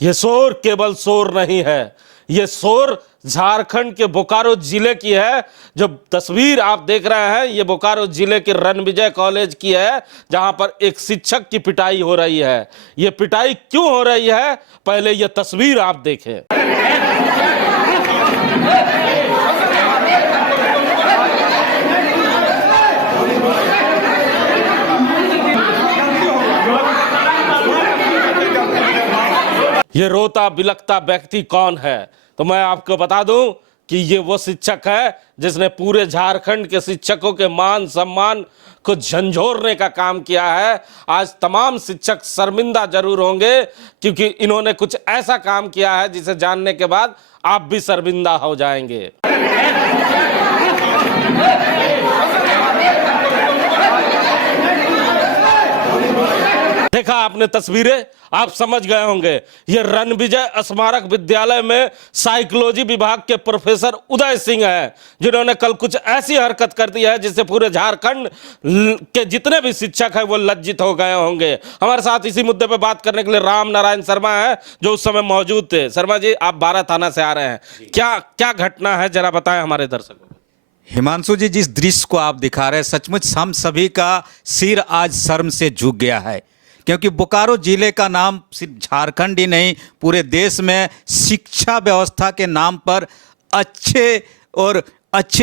ये शोर केवल शोर नहीं है, ये शोर झारखंड के बोकारो जिले की है। जो तस्वीर आप देख रहे हैं ये बोकारो जिले के रणविजय कॉलेज की है, जहां पर एक शिक्षक की पिटाई हो रही है। ये पिटाई क्यों हो रही है, पहले ये तस्वीर आप देखें। ये रोता बिलखता व्यक्ति कौन है, तो मैं आपको बता दूं कि ये वो शिक्षक है जिसने पूरे झारखंड के शिक्षकों के मान सम्मान को झंझोरने का काम किया है। आज तमाम शिक्षक शर्मिंदा जरूर होंगे, क्योंकि इन्होंने कुछ ऐसा काम किया है जिसे जानने के बाद आप भी शर्मिंदा हो जाएंगे। देखा आपने तस्वीरें, आप समझ गए होंगे। ये रणविजय स्मारक विद्यालय में साइकोलॉजी विभाग के प्रोफेसर उदय सिंह हैं, जिन्होंने कल कुछ ऐसी हरकत कर दी है जिससे पूरे झारखंड के जितने भी शिक्षक हैं वो लज्जित हो गए होंगे। हमारे साथ इसी मुद्दे पे बात करने के लिए राम नारायण शर्मा है, जो उस समय मौजूद थे। शर्मा जी, आप 12 थाना से आ रहे हैं, क्या क्या घटना है जरा बताएं हमारे दर्शकों को। हिमांशु जी, जिस दृश्य को आप दिखा रहे हैं, सचमुच हम सभी का सिर आज शर्म से झुक गया है, क्योंकि बोकारो जिले का नाम सिर्फ झारखंड ही नहीं पूरे देश में शिक्षा व्यवस्था के नाम पर अच्छे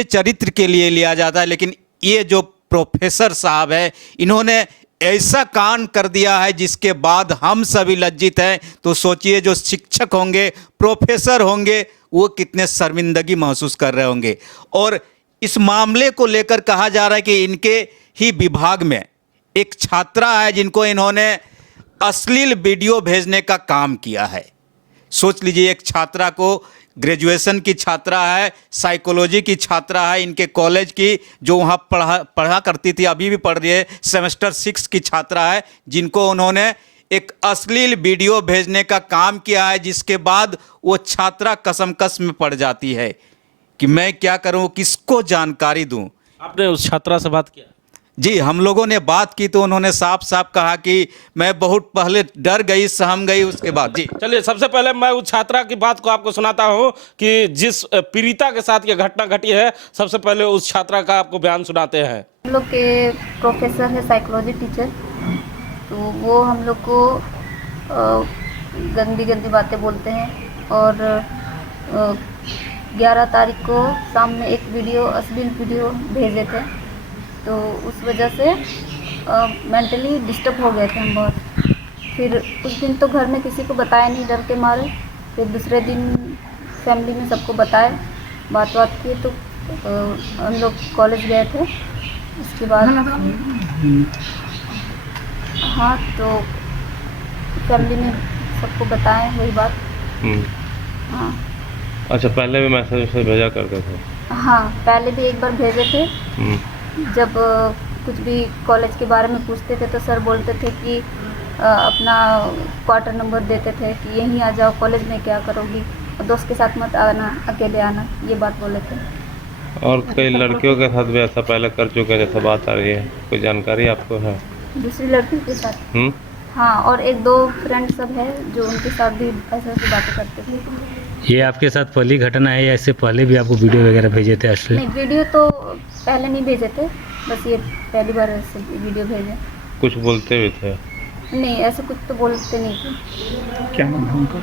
चरित्र के लिए लिया जाता है। लेकिन ये जो प्रोफेसर साहब है, इन्होंने ऐसा कांड कर दिया है जिसके बाद हम सभी लज्जित हैं। तो सोचिए जो शिक्षक होंगे, प्रोफेसर होंगे, वो कितने शर्मिंदगी महसूस कर रहे होंगे। और इस मामले को लेकर कहा जा रहा है कि इनके ही विभाग में एक छात्रा है जिनको इन्होंने अश्लील वीडियो भेजने का काम किया है। सोच लीजिए, एक छात्रा को, ग्रेजुएशन की छात्रा है, साइकोलॉजी की छात्रा है, इनके कॉलेज की, जो वहाँ पढ़ा करती थी, अभी भी पढ़ रही है, सेमेस्टर 6 की छात्रा है, जिनको उन्होंने एक अश्लील वीडियो भेजने का काम किया है। जिसके बाद वो छात्रा कसमकस में पड़ जाती है कि मैं क्या करूँ, किसको जानकारी दूँ। आपने उस छात्रा से बात किया? जी, हम लोगों ने बात की तो उन्होंने साफ साफ कहा कि मैं बहुत पहले डर गई, सहम गई। उसके बाद जी चलिए, सबसे पहले मैं उस छात्रा की बात को आपको सुनाता हूं कि जिस पीड़िता के साथ ये घटना घटी है, सबसे पहले उस छात्रा का आपको बयान सुनाते हैं। हम लोग के प्रोफेसर है साइकोलॉजी टीचर, तो वो हम लोग को गंदी गंदी बातें बोलते हैं। और 11 तारीख को शाम में एक वीडियो, अश्लील वीडियो भेजे थे, तो उस वजह से मेंटली डिस्टर्ब हो गए थे हम बहुत। फिर उस दिन तो घर में किसी को बताया नहीं, डर के मारे। फिर दूसरे दिन फैमिली में सबको बताए, बात किए, तो हम लोग कॉलेज गए थे। उसके बाद हाँ, तो फैमिली में सबको बताएं वही बात। हाँ। अच्छा, पहले भी मैसेज भेजा करते थे? हाँ, पहले भी एक बार भेजे थे। जब कुछ भी कॉलेज के बारे में पूछते थे तो सर बोलते थे कि अपना क्वार्टर नंबर देते थे कि यहीं आ जाओ, कॉलेज में क्या करोगी, दोस्त के साथ मत आना, अकेले आना, ये बात बोले थे। और कई लड़कियों के साथ भी ऐसा पहले कर चुके हैं, जैसा बात आ रही है, कोई जानकारी आपको है? दूसरी लड़की के साथ हाँ, और 1-2 फ्रेंड सब है जो उनके साथ भी ऐसे बातें करते थे। ये आपके साथ पहली घटना है या इससे पहले भी आपको वीडियो वगैरह भेजे थे अश्लील? नहीं, वीडियो तो पहले नहीं भेजे थे, बस ये पहली बार ऐसे वीडियो भेजे। कुछ बोलते भी थे? नहीं, ऐसे कुछ तो बोलते नहीं थे। क्या नाम है उनका?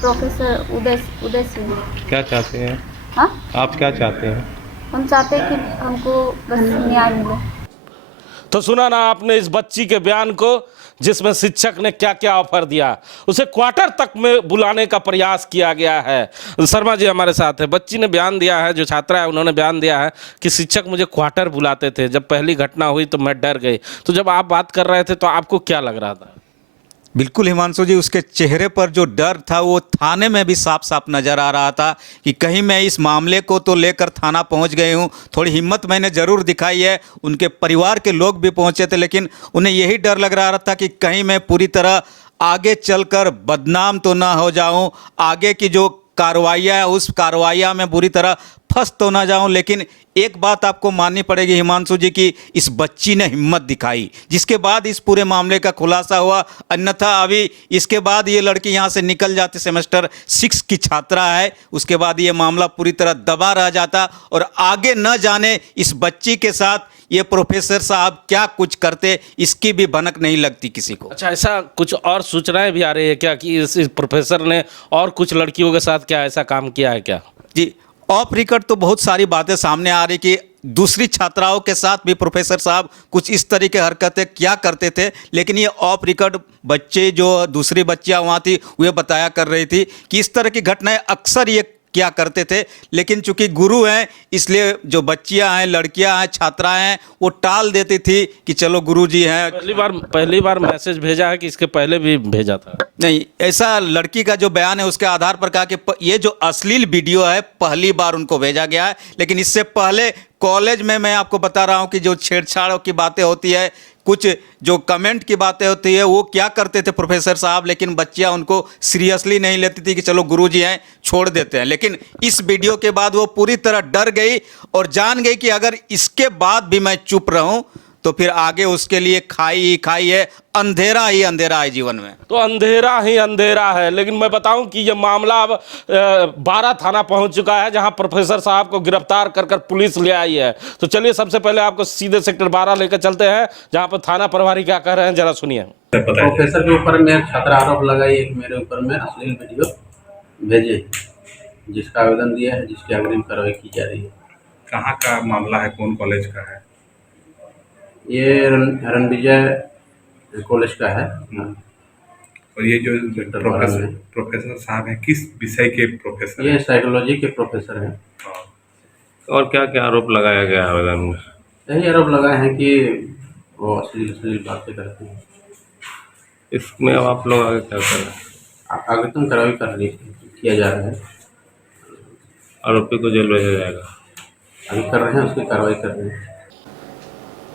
प्रोफेसर उदय सिंह। क्या चाहते हैं? हाँ, आप क्या चाहते हैं? हम चाहते हैं कि हमको बस न्याय मिले। तो सुना ना आपने इस बच्ची के बयान को, जिसमें शिक्षक ने क्या क्या ऑफर दिया। उसे क्वार्टर तक में बुलाने का प्रयास किया गया है। शर्मा जी हमारे साथ है। बच्ची ने बयान दिया है, जो छात्रा है उन्होंने बयान दिया है कि शिक्षक मुझे क्वार्टर बुलाते थे, जब पहली घटना हुई तो मैं डर गई। तो जब आप बात कर रहे थे तो आपको क्या लग रहा था? बिल्कुल हिमांशु जी, उसके चेहरे पर जो डर था वो थाने में भी साफ साफ नज़र आ रहा था कि कहीं मैं इस मामले को तो लेकर थाना पहुंच गई हूं। थोड़ी हिम्मत मैंने ज़रूर दिखाई है, उनके परिवार के लोग भी पहुंचे थे, लेकिन उन्हें यही डर लग रहा था कि कहीं मैं पूरी तरह आगे चलकर बदनाम तो ना हो जाऊं, आगे की जो कार्रवाइयाँ है उस कार्रवाइयाँ में बुरी तरह फंस तो ना जाऊं, लेकिन एक बात आपको माननी पड़ेगी हिमांशु जी की इस बच्ची ने हिम्मत दिखाई, जिसके बाद इस पूरे मामले का खुलासा हुआ। अन्यथा अभी इसके बाद ये लड़की यहाँ से निकल जाती, सेमेस्टर 6 की छात्रा है, उसके बाद ये मामला पूरी तरह दबा रह जाता और आगे न जाने इस बच्ची के साथ ये प्रोफेसर साहब क्या कुछ करते, इसकी भी भनक नहीं लगती किसी को। अच्छा, ऐसा कुछ और सूचनाएं भी आ रही है क्या कि इस प्रोफेसर ने और कुछ लड़कियों के साथ क्या ऐसा काम किया है क्या? जी, ऑफ रिकॉर्ड तो बहुत सारी बातें सामने आ रही कि दूसरी छात्राओं के साथ भी प्रोफेसर साहब कुछ इस तरह की हरकतें क्या करते थे, लेकिन ये ऑफ रिकॉर्ड बच्चे जो दूसरी बच्चियां वहाँ थी वे बताया कर रही थी कि इस तरह की घटनाएं अक्सर ये क्या करते थे। लेकिन चूंकि गुरु हैं इसलिए जो बच्चियां हैं, लड़कियां हैं, छात्राएं हैं, वो टाल देती थी कि चलो गुरुजी हैं। पहली बार मैसेज भेजा है कि इसके पहले भी भेजा था? नहीं, ऐसा लड़की का जो बयान है उसके आधार पर कहा कि ये जो अश्लील वीडियो है पहली बार उनको भेजा गया है, लेकिन इससे पहले कॉलेज में मैं आपको बता रहा हूं कि जो छेड़छाड़ की बातें होती है, कुछ जो कमेंट की बातें होती है, वो क्या करते थे प्रोफेसर साहब, लेकिन बच्चियां उनको सीरियसली नहीं लेती थी कि चलो गुरुजी हैं छोड़ देते हैं। लेकिन इस वीडियो के बाद वो पूरी तरह डर गई और जान गई कि अगर इसके बाद भी मैं चुप रहूं तो फिर आगे उसके लिए खाई ही खाई है, अंधेरा ही अंधेरा है जीवन में। तो अंधेरा ही अंधेरा है। लेकिन मैं बताऊं कि ये मामला अब 12 थाना पहुंच चुका है, जहां प्रोफेसर साहब को गिरफ्तार कर कर पुलिस ले आई है। तो चलिए सबसे पहले आपको सीधे सेक्टर 12 लेकर चलते हैं, जहां पर थाना प्रभारी क्या कह रहे हैं, जरा सुनिए। प्रोफेसर के ऊपर में छात्रा आरोप लगाई, एक मेरे ऊपर में अश्लील वीडियो भेजे, जिसका आवेदन दिया है, जिसकी अग्रिम कार्रवाई की जा रही है। कहाँ का मामला है, कौन कॉलेज का है? ये रणविजय कॉलेज का है। और ये जो प्रोफेसर साहब हैं किस विषय के प्रोफेसर ये हैं? साइकोलॉजी के प्रोफेसर हैं। और क्या क्या आरोप लगाया गया है आवेदन में? यही आरोप लगाए हैं कि वो अश्लील बातें करते हैं। इसमें अब आप लोग आगे क्या कर रहे हैं? आगतम कार्रवाई किया जा रहा है। आरोपी को जेल भेजा जाएगा? अभी कर रहे हैं, उसकी कार्रवाई कर रहे हैं।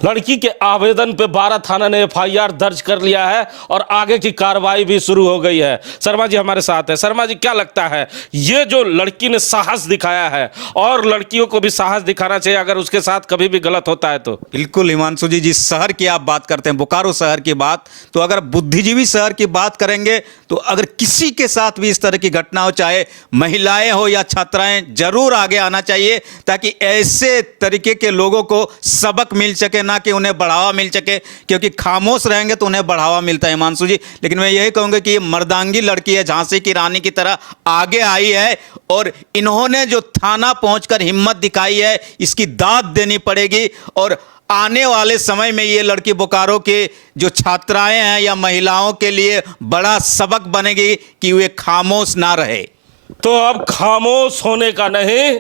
लड़की के आवेदन पे 12 थाना ने FIR दर्ज कर लिया है और आगे की कार्रवाई भी शुरू हो गई है। शर्मा जी हमारे साथ है। शर्मा जी, क्या लगता है ये जो लड़की ने साहस दिखाया है, और लड़कियों को भी साहस दिखाना चाहिए अगर उसके साथ कभी भी गलत होता है तो? बिल्कुल हिमांशु जी, जिस शहर की आप बात करते हैं, बोकारो शहर की बात, तो अगर बुद्धिजीवी शहर की बात करेंगे तो अगर किसी के साथ भी इस तरह की घटना हो, चाहे महिलाएं हो या छात्राएं, जरूर आगे आना चाहिए ताकि ऐसे तरीके के लोगों को सबक मिल सके, ना कि उन्हें बढ़ावा मिल सके, क्योंकि खामोश रहेंगे तो उन्हें बढ़ावा मिलता है हिमांशु जी। लेकिन मैं यही कहूंगा कि ये मर्दांगी लड़की है, झांसी की रानी की तरह आगे आई है और इन्होंने जो थाना पहुंचकर हिम्मत दिखाई है इसकी दाद देनी पड़ेगी। और आने वाले समय में ये लड़की बोकारो के जो छात्राएं हैं या महिलाओं के लिए बड़ा सबक बनेगी कि वे खामोश ना रहे। तो अब खामोश होने का नहीं,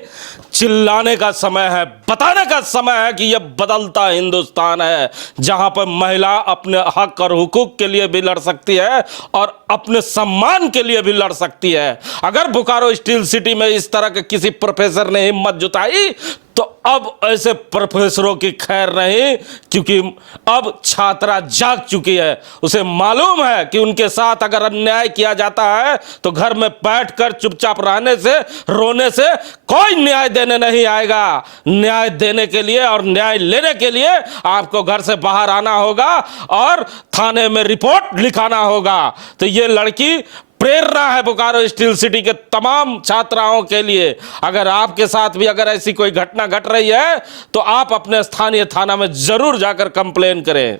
चिल्लाने का समय है, बताने का समय है कि यह बदलता हिंदुस्तान है, जहां पर महिला अपने हक और हुकूक के लिए भी लड़ सकती है और अपने सम्मान के लिए भी लड़ सकती है। अगर बोकारो स्टील सिटी में इस तरह के किसी प्रोफेसर ने हिम्मत जुटाई तो अब ऐसे प्रोफेसरों की खैर नहीं, क्योंकि अब छात्रा जाग चुकी है। उसे मालूम है कि उनके साथ अगर अन्याय किया जाता है तो घर में बैठकर चुपचाप रहने से, रोने से कोई न्याय देने नहीं आएगा। न्याय देने के लिए और न्याय लेने के लिए आपको घर से बाहर आना होगा और थाने में रिपोर्ट लिखाना होगा। तो ये लड़की प्रेरणा है बोकारो स्टील सिटी के तमाम छात्राओं के लिए। अगर आपके साथ भी अगर ऐसी कोई घटना घट रही है तो आप अपने स्थानीय थाना में जरूर जाकर कंप्लेन करें।